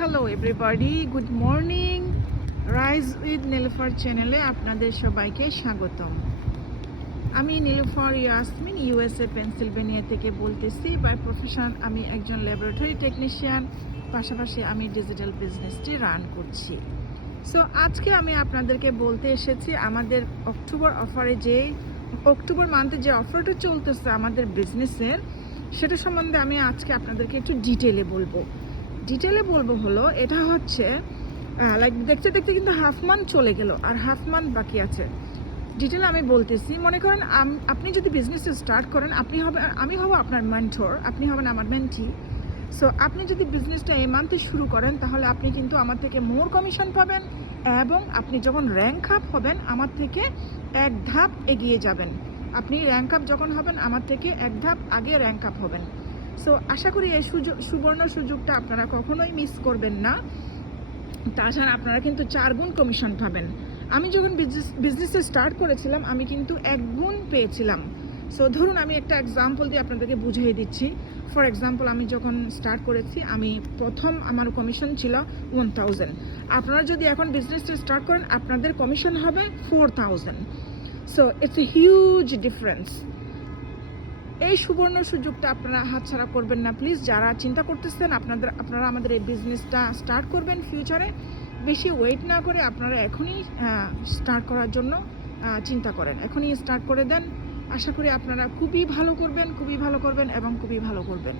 Hello everybody good morning rise with Nilfar চ্যানেলে আপনাদের সবাইকে স্বাগতম। আমি নীলফার ইয়াসমিন ইউএসএ পেনসিলভেনিয়া থেকে বলতেছি বাই প্রফেশন আমি একজন ল্যাবরেটরি টেকনিশিয়ান পাশাপাশি আমি ডিজিটাল বিজনেসটি রান করছি। সো আজকে আমি আপনাদেরকে বলতে এসেছি, আমাদের অক্টোবর অফারে যে, অক্টোবর মান্থে যে অফারটা চলতেছে আমাদের বিজনেসের সেটা সম্বন্ধে আমি আজকে আপনাদেরকে একটু ডিটেলে বলব। ডিটেলে বলব হলো, এটা হচ্ছে লাইক দেখতে দেখতে কিন্তু হাফ মান্থ চলে গেল আর হাফ মান্থ বাকি আছে। ডিটেলে আমি বলতেছি, মনে করেন আপনি যদি বিজনেস স্টার্ট করেন, আপনি হবে, আমি হব আপনার মেন্টর আপনি হবেন আমার মেন্টি সো আপনি যদি বিজনেসটা এই মান্থে শুরু করেন, তাহলে আপনি কিন্তু আমার থেকে মোর কমিশন পাবেন এবং আপনি যখন র্যাঙ্ক আপ হবেন, আমার থেকে এক ধাপ এগিয়ে যাবেন। আপনি র্যাঙ্ক আপ যখন হবেন, আমার থেকে এক ধাপ আগে র্যাঙ্ক আপ হবেন। সো আশা করি এই সুযোগ, সুবর্ণ সুযোগটা আপনারা কখনোই মিস করবেন না। তাছাড়া আপনারা কিন্তু চার গুণ কমিশন পাবেন। আমি যখন বিজনেস বিজনেসে স্টার্ট করেছিলাম, আমি কিন্তু এক গুণ পেয়েছিলাম। সো ধরুন আমি একটা এক্সাম্পল দিয়ে আপনাদেরকে বুঝিয়ে দিচ্ছি। ফর এক্সাম্পল আমি যখন স্টার্ট করেছি, আমি প্রথম আমার কমিশন ছিল ওয়ান থাউজেন্ড আপনারা যদি এখন বিজনেসটা স্টার্ট করেন, আপনাদের কমিশন হবে four thousand so it's a huge difference এই সুবর্ণ সুযোগটা আপনারা হাতছাড়া করবেন না প্লিজ যারা চিন্তা করতেছেন, আপনাদের, আপনারা আমাদের এই বিজনেসটা স্টার্ট করবেন ফিউচারে বেশি ওয়েট না করে আপনারা এখনই স্টার্ট করার জন্য চিন্তা করেন। এখনই স্টার্ট করে দেন। আশা করি আপনারা খুবই ভালো করবেন, খুবই ভালো করবেন এবং খুবই ভালো করবেন।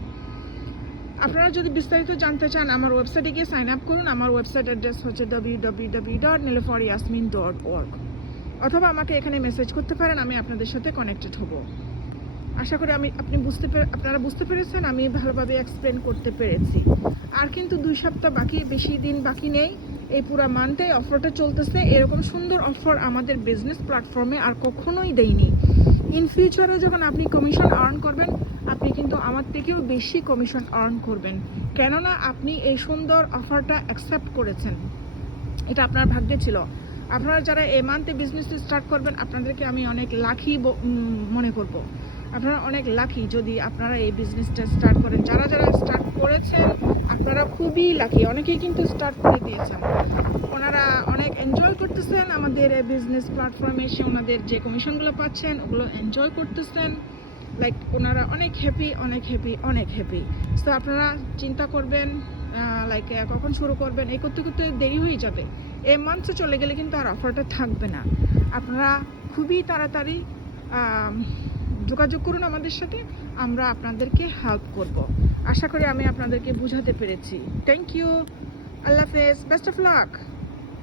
আপনারা যদি বিস্তারিত জানতে চান, আমার ওয়েবসাইটে গিয়ে সাইন আপ করুন। আমার ওয়েবসাইট অ্যাড্রেস হচ্ছে W W W dot Yasmin dot অথবা আমাকে এখানে মেসেজ করতে পারেন, আমি আপনাদের সাথে কানেক্টেড হব। আশা করি আমি আপনি বুঝতে পে- আপনারা বুঝতে পেরেছেন, আমি ভালোভাবে এক্সপ্লেন করতে পেরেছি। আর কিন্তু দুই সপ্তাহ বাকি, বেশি দিন বাকি নেই। এই পুরো মান্থে অফারটা চলতেছে। এরকম সুন্দর অফার আমাদের বিজনেস প্ল্যাটফর্মে আর কখনোই দেয়নি। ইন ফিউচারে যখন আপনি কমিশন আর্ন করবেন, আপনি কিন্তু আমার থেকেও বেশি কমিশন আর্ন করবেন। কেননা আপনি এই সুন্দর অফারটা অ্যাকসেপ্ট করেছেন। এটা আপনার ভাগ্যে ছিল। আপনারা যারা এই মান্থে বিজনেস স্টার্ট করবেন, আপনাদেরকে আমি অনেক লাখি মনে করব। আপনারা অনেক লাকি যদি আপনারা এই বিজনেসটা স্টার্ট করেন। যারা যারা স্টার্ট করেছেন, আপনারা খুবই লাকি অনেকেই কিন্তু স্টার্ট করে দিয়েছেন। ওনারা অনেক এনজয় করতেছেন আমাদের বিজনেস প্ল্যাটফর্মে এসে ওনাদের যে কমিশনগুলো পাচ্ছেন, ওগুলো এনজয় করতেছেন। লাইক ওনারা অনেক হ্যাপি অনেক হ্যাপি অনেক হ্যাপি তো আপনারা চিন্তা করবেন লাইক কখন শুরু করবেন? এই করতে করতে দেরি হয়ে যাবে। এই মান্থে চলে গেলে কিন্তু আর অফারটা থাকবে না। আপনারা খুবই তাড়াতাড়ি যোগাযোগ করুন আমাদের সাথে, আমরা আপনাদেরকে হেল্প করব। আশা করি আমি আপনাদেরকে বুঝাতে পেরেছি। থ্যাংক ইউ আল্লাহ হাফেজ। Best of luck